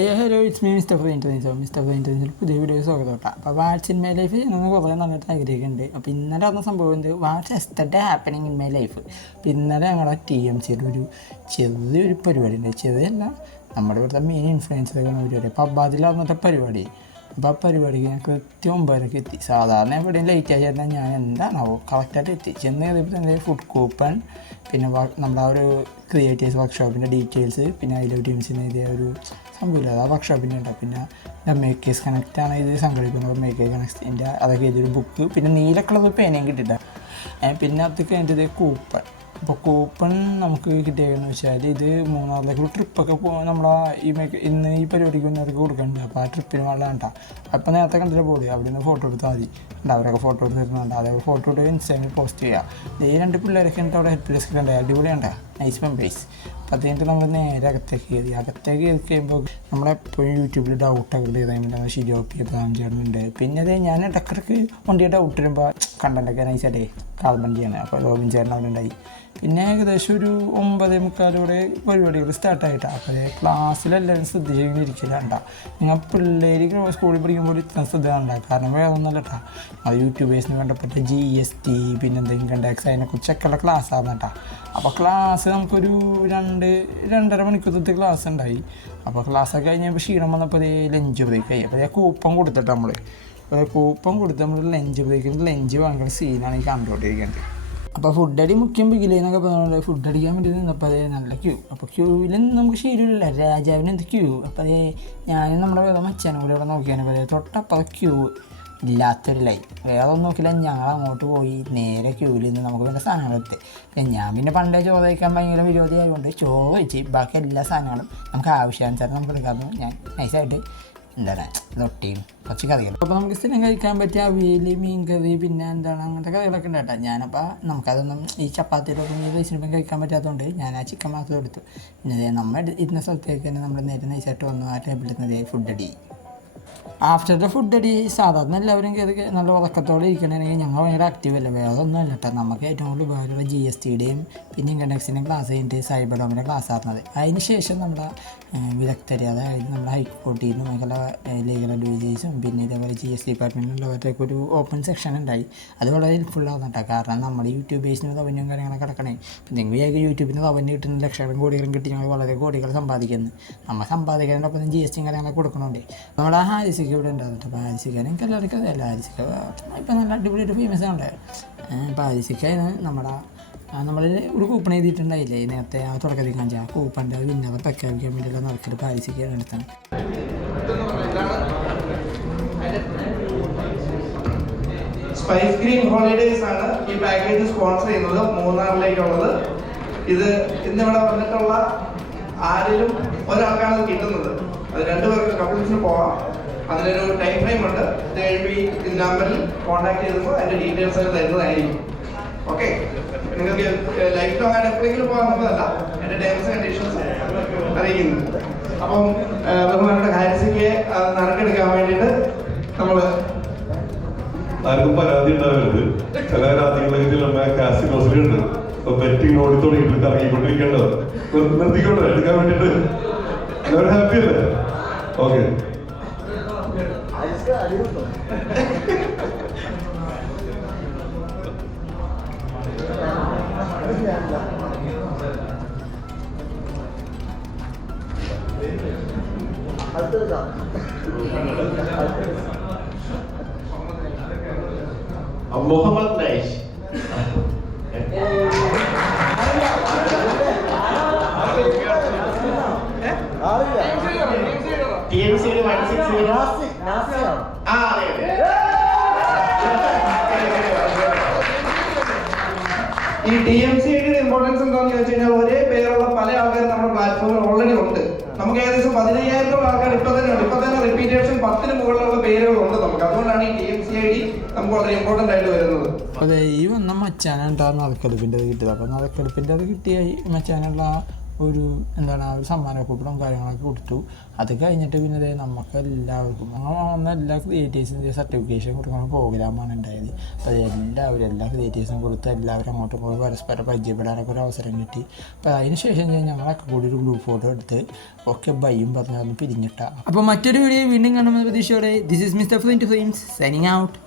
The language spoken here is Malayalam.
Hello it's me mister Fry internet mister Fry ഇന്റർനെറ്റിൽ പുതിയ വീഡിയോ സ്വാഗതം കേട്ടോ. അപ്പോൾ വാട്സ് ഇൻ മൈ ലൈഫ് എന്ന് കുറേ നന്നായിട്ട് ആഗ്രഹിക്കുന്നുണ്ട്. അപ്പോൾ ഇന്നലെ വന്ന സംഭവം എന്ത്? വാട്സ് എസ്റ്റഡ് ഹാപ്പനിങ് ഇൻ മൈ ലൈഫ് അപ്പോൾ ഇന്നലെ ഞങ്ങളുടെ ടി എം സിയുടെ ഒരു ചെറിയൊരു പരിപാടി ഉണ്ട്. ചെറിയല്ല നമ്മുടെ ഇവിടുത്തെ മെയിൻ ഇൻഫ്ലുവൻസർ ആകുന്ന പരിപാടി. അപ്പോൾ അതിൽ വന്നിട്ട് പരിപാടി. അപ്പോൾ ആ പരിപാടിക്ക് ഞാൻ കൃത്യം ഒമ്പതരക്ക് എത്തി. സാധാരണ എവിടെയും ലേറ്റ് ആയി ചേർന്നാൽ ഞാൻ എന്താണാവോ കറക്റ്റായിട്ട് എത്തി. ചെന്ന് കയറിയപ്പോൾ തന്നെ ഫുഡ് കൂപ്പൺ പിന്നെ നമ്മുടെ ആ ഒരു ക്രിയേറ്റീവ്സ് വർക്ക്ഷോപ്പിന്റെ ഡീറ്റെയിൽസ് പിന്നെ അതിലെ ടീംസിന് എഴുതിയ ഒരു സംഭവമില്ല അത് ആ വർക്ക്ഷോപ്പിന്റെ ഉണ്ടാവും പിന്നെ മേക്കേഴ്സ് കണക്റ്റ് ആണ് ഇത് സംഘടിപ്പിക്കുന്നത്. മേക്കേഴ്സ് കണക്റ്റിന്റെ അതൊക്കെ എഴുതിയൊരു ബുക്ക് പിന്നെ നീല കളർ പേനയും കിട്ടിയിട്ടാണ് പിന്നെ അത് കഴിഞ്ഞിട്ട് കൂപ്പൺ അപ്പോൾ കൂപ്പൺ നമുക്ക് കിട്ടിയെന്ന് വെച്ചാൽ ഇത് മൂന്നാറിലേക്ക് ഒരു ട്രിപ്പൊക്കെ പോകാൻ നമ്മളെ ഈ മേക്ക് ഇന്ന് ഈ പരിപാടിക്ക് വന്നവർക്ക് കൊടുക്കുന്നുണ്ട് അപ്പോൾ ആ ട്രിപ്പിന് വേണ്ട കണ്ട. അപ്പോൾ നേരത്തെ കണ്ടില്ല ബോഡി അവിടെ നിന്ന് ഫോട്ടോ എടുത്താൽ മതി. ഉണ്ട് അവരൊക്കെ ഫോട്ടോ എടുത്ത് തരുന്നുണ്ട് അതൊക്കെ ഫോട്ടോ എടുത്ത് ഇൻസ്റ്റാഗ്രാമിൽ പോസ്റ്റ് ചെയ്യുക ഈ രണ്ട് പിള്ളേരൊക്കെ ഉണ്ട് അവിടെ ഹെൽപ്പ് ഡെസ്ക് ഉണ്ട് അടിപൊളിയുണ്ട്? നൈസ് മെമ്പേഴ്സ് അപ്പോൾ അത് കഴിഞ്ഞിട്ട് നമ്മൾ നേരെ അകത്തേക്ക് കയറി. അകത്തേക്ക് കയറി കഴിയുമ്പോൾ നമ്മളെപ്പോഴും യൂട്യൂബിൽ ഡൗട്ടൊക്കെ ചെയ്ത് ചെയ്താൽ ശരിയാക്കി പ്ലാൻ ചേട്ടനുണ്ട് പിന്നെ അത് ഞാൻ ഇടക്കിടക്ക് വണ്ടിയെ ഡൗട്ട് വരുമ്പോൾ കണ്ടന്റൊക്കെ നൈസായിട്ടേ കാർബൺ ചെയ്യണം അപ്പോൾ ലോബിൻ ചേട്ടൻ അവിടെ ഉണ്ടായി പിന്നെ ഏകദേശം ഒരു ഒമ്പത് മുക്കാലോടെ പരിപാടികൾ സ്റ്റാർട്ടായിട്ടാണ് അപ്പോൾ ക്ലാസ്സിലെല്ലാവരും ശ്രദ്ധിച്ചിങ്ങനെ ഇരിക്കലാണ്ട നിങ്ങൾ പിള്ളേർ സ്കൂളിൽ പഠിക്കുമ്പോൾ ഇത്ര ശ്രദ്ധ ഉണ്ടാകും കാരണം വേറെ ഒന്നല്ല കേട്ടോ അത് യൂട്യൂബേഴ്സിന് വേണ്ടപ്പെട്ട ജി എസ് ടി പിന്നെ എന്തെങ്കിലും കണ്ടാക്സ് ടാക്സ് അതിനെക്കുറിച്ചൊക്കെയുള്ള ക്ലാസ്സാണ് കേട്ടോ അപ്പോൾ ക്ലാസ് നമുക്കൊരു രണ്ട് രണ്ടര മണിക്കൂറത്തെ ക്ലാസ് ഉണ്ടായി. അപ്പോൾ ക്ലാസ്സൊക്കെ കഴിഞ്ഞപ്പോൾ ക്ഷീണം വന്നപ്പോൾ അതേ ലഞ്ച് ബ്രേക്ക് ആയി. അപ്പോൾ കൂപ്പൺ കൊടുത്തിട്ട് നമ്മൾ കൂപ്പൺ കൊടുത്ത് നമ്മൾ ലഞ്ച് ബ്രേക്കിൽ ലഞ്ച് ഭയങ്കര സീനാണ് ഈ കണ്ടുകൊണ്ടിരിക്കുന്നത് അപ്പോൾ ഫുഡ് അടി മുഖ്യം പിക്കില്ലെന്നൊക്കെ പറഞ്ഞുകൊണ്ട് ഫുഡ് അടിക്കാൻ വേണ്ടി നിന്നപ്പോൾ അതേ നല്ല ക്യൂ അപ്പോൾ ക്യൂവിൽ നമുക്ക് ശരിയില്ല രാജാവിന് എന്ത് ക്യൂ അപ്പോൾ അതേ ഞാനും നമ്മുടെ മച്ചാനും കൂടെ ഇവിടെ നോക്കിയാണ്. അപ്പോൾ അതേ തൊട്ടപ്പോൾ ക്യൂ ഇല്ലാത്തൊരു ലൈൻ വേറെ ഒന്നും നോക്കില്ല. ഞങ്ങൾ അങ്ങോട്ട് പോയി നേരെ ക്യൂവിൽ നിന്ന് നമുക്ക് വേണ്ട പിന്നെ ഞാൻ പിന്നെ പണ്ടേ ചോറ് കഴിക്കാൻ ഭയങ്കര വിരോധി ആയതുകൊണ്ട് ചോറ് ബാക്കി എല്ലാ സാധനങ്ങളും നമുക്ക് ആവശ്യാനുസരണം നമുക്ക് എടുക്കാമെന്ന് ഞാൻ നൈസായിട്ട് എന്താണ് റൊട്ടിയും കുറച്ച് കറികൾ. അപ്പോൾ നമുക്ക് സ്ഥിരം കഴിക്കാൻ പറ്റിയ അവിയൽ മീൻ കറി പിന്നെ എന്താണ് അങ്ങനത്തെ കറികളൊക്കെ ഉണ്ട് കേട്ടോ. ഞാനപ്പോൾ നമുക്കതൊന്നും ഈ ചപ്പാത്തിയിലൊക്കെ ഈ റൈസിനൊപ്പം കഴിക്കാൻ പറ്റാത്തതുകൊണ്ട് ഞാൻ ആ ചിക്കൻ മാത്രം എടുത്തു. പിന്നെ നമ്മൾ ഇരുന്ന സ്ഥലത്തേക്ക് തന്നെ നമ്മൾ നേരെ നൈസായിട്ട് വന്നു ആ ടേബിളിൽ നിന്ന് ഫുഡ് അടി ആഫ്റ്റർ ദ ഫുഡ് അടി സാധാരണ എല്ലാവരും കയറി നല്ല ഉറക്കത്തോടെ ഇരിക്കണമെങ്കിൽ ഞങ്ങൾ ഭയങ്കര ആക്റ്റീവ് അല്ല വേറെ ഒന്നും അല്ല കേട്ടോ നമുക്ക് ഏറ്റവും കൂടുതൽ ഉപകാരമുള്ള ജി എസ് ടിയുടെയും പിന്നെ ഇൻകം ടാക്സിന്റെയും ക്ലാസ് കഴിഞ്ഞിട്ട് സൈബർ ഡോമിന്റെ ക്ലാസ് ആയിരുന്നത് അതിന് ശേഷം നമ്മുടെ വിദഗ്ധരെ അതായത് നമ്മുടെ ഹൈക്കോടതിയിൽ നിന്ന് മേഖല ലീഗൽ അഡ്വൈസേഴ്സും പിന്നെ ഇതേപോലെ ജി എസ് ഡിപ്പാർട്ട്മെന്റിലുള്ളവരൊക്കെ ഒരു ഓപ്പൺ സെക്ഷൻ ഉണ്ടായി അത് വളരെ ആവുന്ന കേട്ടോ കാരണം നമ്മുടെ യൂട്യൂബേഴ്സിന് റവന്യൂവും കാര്യങ്ങളൊക്കെ കിടക്കണേ പിന്നെ നിങ്ങൾ യൂട്യൂബിൽ യൂട്യൂബിന് റവന്യൂ കിട്ടുന്ന ലക്ഷങ്ങളും കോടികളും കിട്ടി ഞങ്ങൾ വളരെ കോടികൾ സമ്പാദിക്കുന്നു നമ്മൾ സമ്പാദിക്കുന്നതിന്റെ ഒപ്പം ജി എസ് ടിയും കാര്യങ്ങളൊക്കെ കൊടുക്കണുണ്ട് നമ്മുടെ ഹാരിസിക്ക് ഇവിടെ ഉണ്ടായിരുന്നു അപ്പോൾ ഹാരിസിക്ക് എനിക്ക് എല്ലാവർക്കും അതല്ല ഹാരിസിക്ക് ഇപ്പം നല്ല അടിപൊളിയായിട്ട് ഫേമസ് ആണ് അപ്പോൾ ഹാരിസിക്കാണ് നമ്മുടെ നമ്മൾ ഒരു കൂപ്പൺ എഴുതിയിട്ടുണ്ടായില്ലേ? നേരത്തെ ആ തുടക്കത്തിൽ കാണിച്ച ആ കൂപ്പണിന്റെ വിന്നറെ പ്രഖ്യാപിക്കാൻ വേണ്ടിയുള്ള ഇപ്പോൾ ഹാരിസിക്കാണ് എടുത്തത് സ്പൈസ് ഗ്രീൻ ഹോളിഡേസ് ആണ് ഈ പാക്കേജ് സ്പോൺസർ ചെയ്യുന്നത്. മൂന്നാറിലേക്കുള്ളത്. ഇത് ഇന്നിവിടെ വന്നിട്ടുള്ള ആരിലും ഒരാൾക്കാണ് കിട്ടുന്നത്. അത് രണ്ടുപേർക്ക് കപ്പിൾസിന് പോവാം. അതിനൊരു ടൈം ഫ്രെയിം ഉണ്ട്. ഇത് കഴിയുമ്പോൾ ഈ നമ്പറിൽ കോൺടാക്ട് ചെയ്തപ്പോൾ അതിന്റെ ഡീറ്റെയിൽസ് ഒക്കെ തരുന്നതായിരിക്കും. ഓക്കെ നിങ്ങൾക്ക് ലൈഫ് ലോങ് ആയിട്ട് എപ്പോഴെങ്കിലും പോകാൻ പറ്റുന്നതല്ല. എന്റെ ടേംസ് കണ്ടീഷൻസ് അറിയിക്കുന്നു. അപ്പം ബഹുമാനയുടെ ഹാരിസിക്ക് നറുക്കെടുക്കാൻ വേണ്ടിയിട്ട് നമ്മൾ ആർക്കും പരാതി ഉണ്ടാവരുത്. ചില രാജ്യങ്ങളിൽ നമ്മെ കാസിനോസിൽ ഉണ്ട്. അപ്പൊ ബെറ്റിംഗ് ഓടി തുടങ്ങിയിട്ട് കറങ്ങിക്കൊണ്ടിരിക്കേണ്ടത് നിർ- നിർത്തിക്കോട്ടെ എടുക്കാൻ വേണ്ടിട്ട് ഹാപ്പി അല്ലേ? ഓക്കെ Allah Muhammad Daesh ഈ ടി എം സിയുടെ ഇമ്പോർട്ടൻസ് എന്താണെന്ന് ചോദിച്ചു കഴിഞ്ഞാൽ ഒരേ പേരുള്ള പല ആൾക്കാരും നമ്മുടെ പ്ലാറ്റ്ഫോമിൽ ഓൾറെഡി ഉണ്ട്. നമുക്ക് ഏകദേശം പതിനയ്യായിരത്തോളം ആൾക്കാർ ഇപ്പൊ തന്നെ ഇപ്പൊ തന്നെ റിപ്പീറ്റേഷൻ പത്തിന് മുകളിലുള്ള പേരുകളുണ്ട് നമുക്ക്. അതുകൊണ്ടാണ് ഈ T M C I D നമുക്ക് വളരെ ഇമ്പോർട്ടന്റ് ആയിട്ട് വരുന്നത്. അതെ ഈ വന്ന മച്ചാനുണ്ടാകുന്ന നറുക്കെടുപ്പിന്റെ അത് കിട്ടിയത്? അപ്പം നറുക്കെടുപ്പിന്റെ അത് കിട്ടിയായി. മച്ചാനുള്ള ഒരു എന്താണ് ആ ഒരു സമ്മാന കൂപ്പണും കാര്യങ്ങളൊക്കെ കൊടുത്തു. അത് കഴിഞ്ഞിട്ട് പിന്നെ നമുക്ക് എല്ലാവർക്കും അങ്ങനെ വന്ന എല്ലാ ക്രിയേറ്റേഴ്സിന്റെ സർട്ടിഫിക്കേഷൻ കൊടുക്കുന്ന പ്രോഗ്രാമാണ് ഉണ്ടായത്. അപ്പോൾ എല്ലാവരും എല്ലാ ക്രിയേറ്റേഴ്സും കൊടുത്ത് എല്ലാവരും അങ്ങോട്ടും പോയി പരസ്പരം പരിചയപ്പെടാനൊക്കെ ഒരു അവസരം കിട്ടി. അപ്പോൾ അതിന് ശേഷം ഞങ്ങളൊക്കെ കൂടി ഒരു ഗ്രൂപ്പ് ഫോട്ടോ എടുത്ത് ഒക്കെ ബൈയും പറഞ്ഞ് അന്ന് പിരിഞ്ഞിട്ട. അപ്പോൾ മറ്റൊരു വീഡിയോ വീണ്ടും കാണുന്ന പ്രതീക്ഷയോടെ. This is mister Frain to signing out